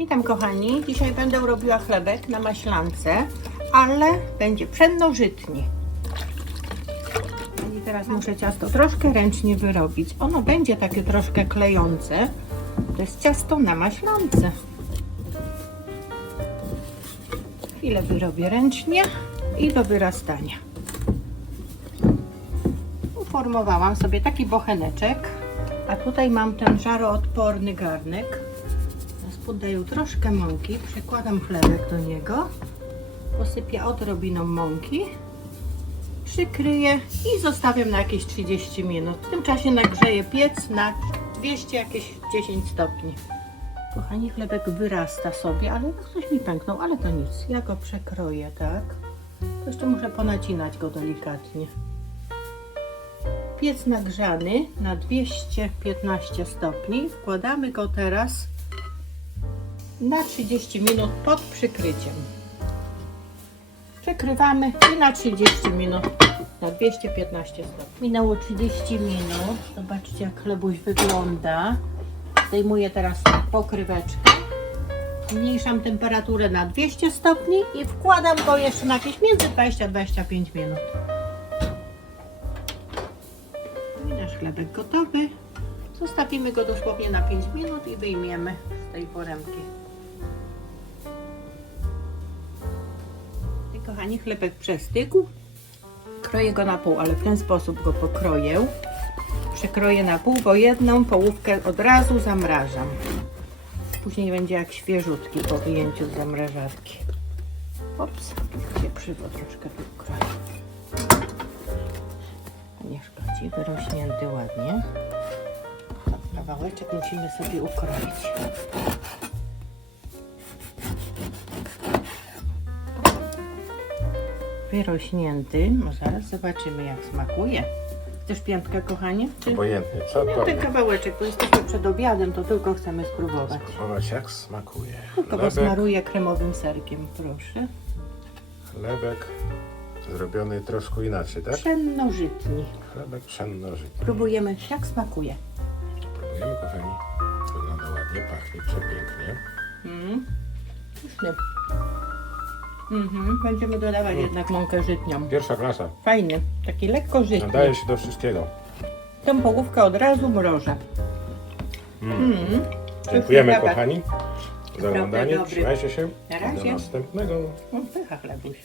Witam kochani. Dzisiaj będę robiła chlebek na maślance, ale będzie pszennożytni. I teraz muszę ciasto troszkę ręcznie wyrobić. Ono będzie takie troszkę klejące. To jest ciasto na maślance. Chwilę wyrobię ręcznie i do wyrastania. Uformowałam sobie taki bocheneczek, a tutaj mam ten żaroodporny garnek. Podaję troszkę mąki, przekładam chlebek do niego, posypię odrobiną mąki, przykryję i zostawiam na jakieś 30 minut. W tym czasie nagrzeję piec na 200 jakieś 10 stopni. Kochani, chlebek wyrasta sobie, ale ktoś mi pęknął, ale to nic. Ja go przekroję, tak? To jeszcze muszę ponacinać go delikatnie. Piec nagrzany na 215 stopni. Wkładamy go teraz na 30 minut pod przykryciem. Przekrywamy i na 30 minut na 215 stopni. Minęło 30 minut. Zobaczcie jak chlebuś wygląda. Zdejmuję teraz pokryweczkę. Zmniejszam temperaturę na 200 stopni i wkładam go jeszcze na jakieś między 20-25 minut. No I nasz chlebek gotowy. Zostawimy go dosłownie na 5 minut i wyjmiemy z tej foremki. Kochani, chlebek przestygł. Kroję go na pół, ale w ten sposób go pokroję. Przekroję na pół, bo jedną połówkę od razu zamrażam. Później będzie jak świeżutki po wyjęciu z zamrażarki. Ops, się przywo troszkę tu kroję. Nie szkodzi, wyrośnięty ładnie. Kawałeczek musimy sobie ukroić. Wyrośnięty, no zaraz zobaczymy jak smakuje. Chcesz piątkę, kochanie? Czy Obojętnie, co to? ten kawałeczek, bo jesteśmy przed obiadem, to tylko chcemy spróbować. Spróbować jak smakuje. Tylko Chlebek, posmaruję kremowym serkiem, proszę. chlebek zrobiony troszkę inaczej, tak? Pszennożytni. Chlebek pszennożytny. Próbujemy, jak smakuje. Próbujemy, kochani. Wygląda ładnie, pachnie przepięknie. Mm. Pyszny. Mhm. Będziemy dodawać jednak mąkę żytnią. Pierwsza klasa. Fajny, taki lekko żytni. Nadaje się do wszystkiego. Tą połówkę od razu mrożę. Mm. Dziękujemy, Pyszny kochani, za Dobry, oglądanie. dobry. Trzymajcie się. Na razie. Do następnego. No, pycha chlebuś.